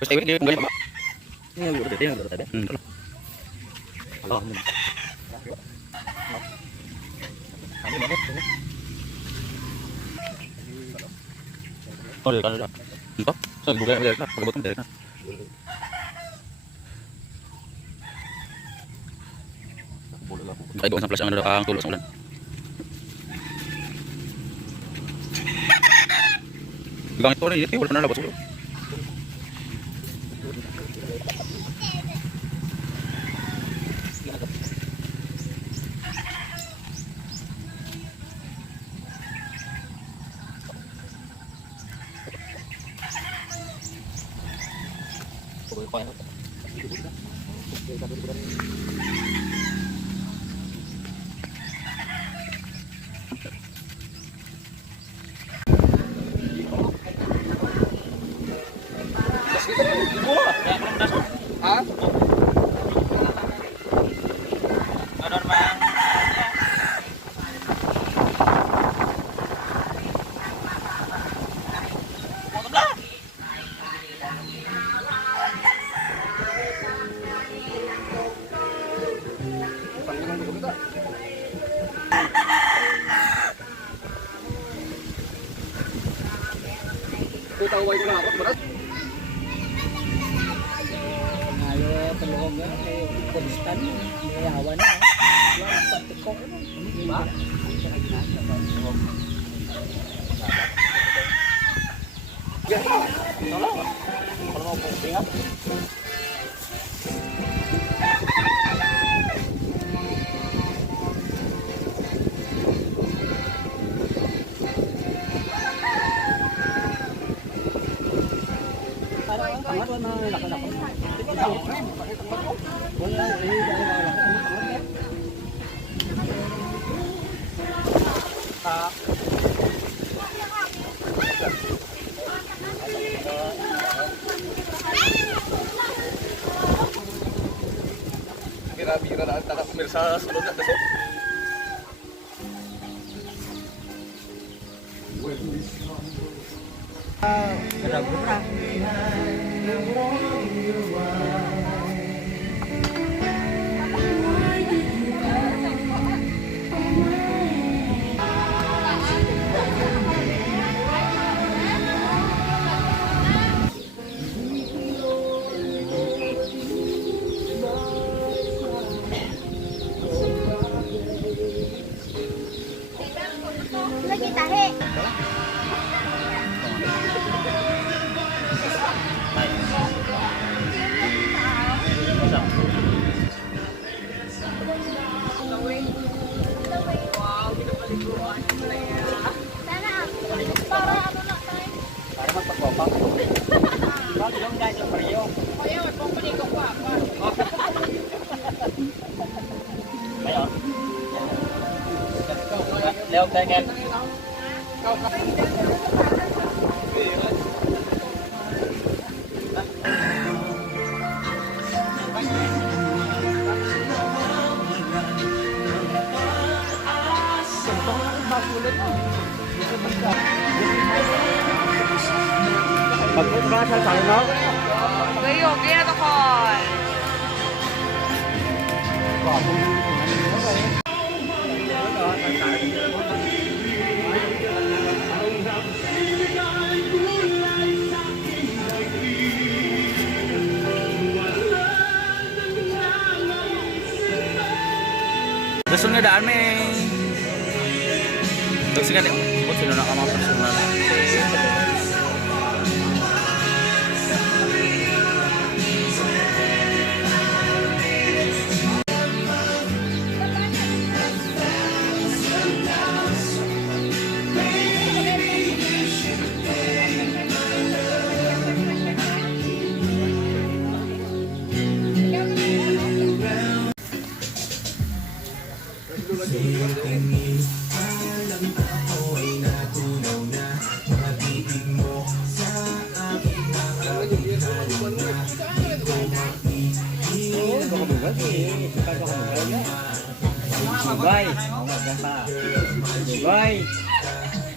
Basta iwan dia pengganti apa? Ini udah tadi. Allah. Oh, dia kan udah. Entah, saya buka aja lah, pakai botol direct. Boleh doon sa plus ang ang tulo sa ulan. Gang ito rin, wala na labas ulo. Tahu itu apa berat? Ayo pelong ya, konstan kayawan ya. Yang patekok ini Pak. Ya, tolong. Kalau mau ingat. Kira-kira antara pemirsa sebelum ada sih. Berapa? Lagi tahe. Leo tay em. Pagkukuha sa nó. Gayo, kaya to kon. Gusto nga daan may gusto nga daan kung sino na mga personal. Bye.